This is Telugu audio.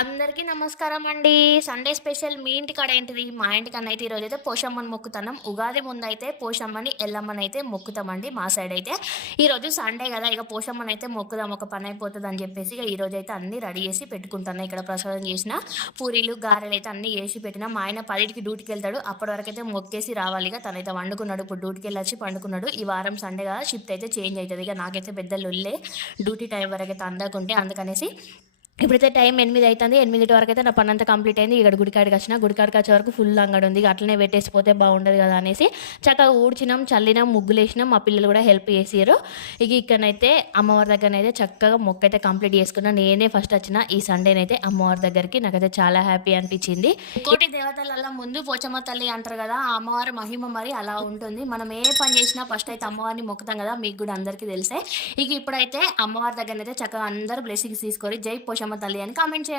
అందరికీ నమస్కారం అండి. సండే స్పెషల్ మీ ఇంటికాడ ఏంటిది? మా ఇంటికన్నా అయితే ఈరోజైతే పోషమ్మని మొక్కుతున్నాం. ఉగాది ముందైతే పోషమ్మని, ఎల్లమ్మనైతే మొక్కుతామండి మా సైడ్ అయితే. ఈరోజు సండే గదా! ఇక పోషమ్మనైతే మొక్కుదాం ఒక పనైపోతదని జెప్పేసి ఇగ ఈరోజైతే అన్నీ రెడీ జేసి పెట్టుకుంటున్నా. ఇక్కడ ప్రసాదం జేసిన, పూరీలు, గారెలైతే అన్నీ జేసి పెట్టినా. మా ఆయన 10కి డ్యూటీకెళ్తాడు. అప్పటి వరకైతే మొక్కేసి రావాలిగ. తనైతే వండుకున్నాడు. ఇప్పుడు డ్యూటీకెళ్ళొచ్చి పండుకున్నాడు. ఈ వారం సండే గదా! షిఫ్ట్ అయితే చేంజ్ అయితది. ఇగ నాకైతే పెద్ద లొల్లే. డ్యూటీ టైం వరకైతే అందకుంటే అందుకనేసి ఇప్పుడైతే టైం 8 అయితుంది. 8 వరకైతే నా పనంతా కంప్లీట్ అయింది. ఇక్కడ గుడికాడికొచ్చిన. గుడికాడికొచ్చే వరకు ఫుల్ అంగడి ఉంది. ఇక అట్లనే పెట్టేసిపోతే బాగుండదు కదా అనేసి చక్కగా ఊడ్చినాం, చల్లినాం, ముగ్గులేసినాం. మా పిల్లలు కూడా హెల్ప్ చేసిర్రు. ఇక ఇక్కడనైతే అమ్మవారి దగ్గరనైతే చక్కగా మొక్కైతే కంప్లీట్ చేసుకున్నా. నేనే ఫస్ట్ వచ్చిన ఈ సండేనైతే అమ్మవారి దగ్గరికి. నాకైతే చాలా హ్యాపీ అనిపించింది. కోటి దేవతలల్లో ముందు పోచమ్మ తల్లి అంటారు కదా, ఆ అమ్మవారి మహిమ మరి అలా ఉంటుంది. మనం ఏ పని చేసినా ఫస్ట్ అయితే అమ్మవారిని మొక్కుతాం కదా, మీకు కూడా అందరికీ తెలిసే. ఇక ఇప్పుడైతే అమ్మవారి దగ్గరనైతే చక్కగా అందరూ బ్లెస్సింగ్స్ తీసుకొని జై పోషమ్మ తల్లి అని కామెంట్ చేయండి.